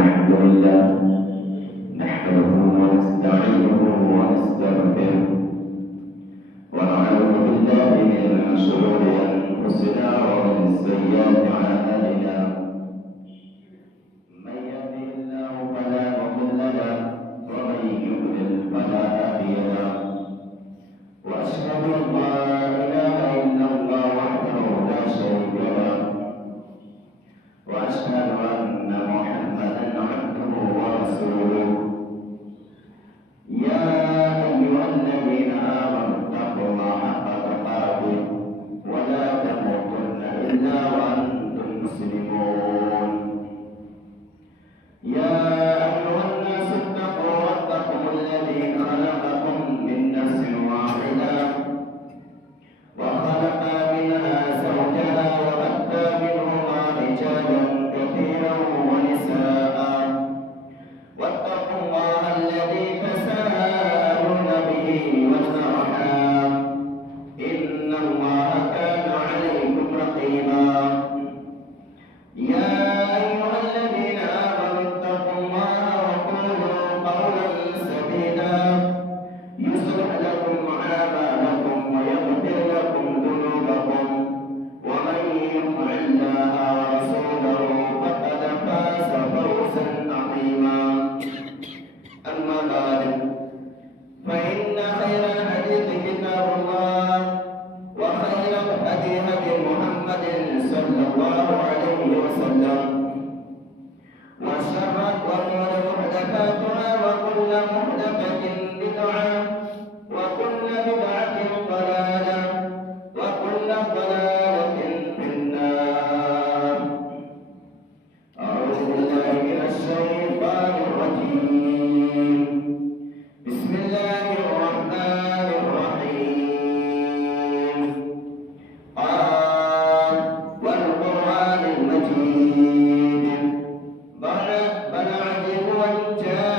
الحمد لله نحمده ونستعينه ونستغفره ونعوذ بالله من شرور أنفسنا ومن سيئات أعمالنا من يهده الله فلا مضل له ومن يضلل فلا هادي له وأشهد أن لا إله إلا الله وحده لا شريك له وأشهد أن محمدا عبده ورسوله يا أيها الذين آمنوا اتقوا الله حق تقاته ولا تموتن إلا وأنتم مسلمون يا أيها الناس اتقوا ربكم الذي خلقكم من نفس واحدة وخلق منها زوجها وبث منهما رجالا كثيرا ونساء واتقوا الله الذي تساءلون به والأرحام إن الله كان عليكم رقيبا يا أيها الذين آمنوا اتقوا الله وقولوا قولا سديدا يصلح لكم أعمالكم ويغفر لكم ذنوبكم ومن يطع الله ورسوله فقد فاز فوزا عظيما أما بعد فإن خير الحديث كتاب الله وخير الهدي هدي محمد صلى الله عليه وسلم وشر الأمور محدثاتها وكل محدثة بدعة وكل بدعة ضلالة وكل ضلالة في النار أعوذ بالله من الشيطان الرجيم بسم الله الرحمن الرحيم قال والقرآن المجيد بل عجبوا أن جاءهم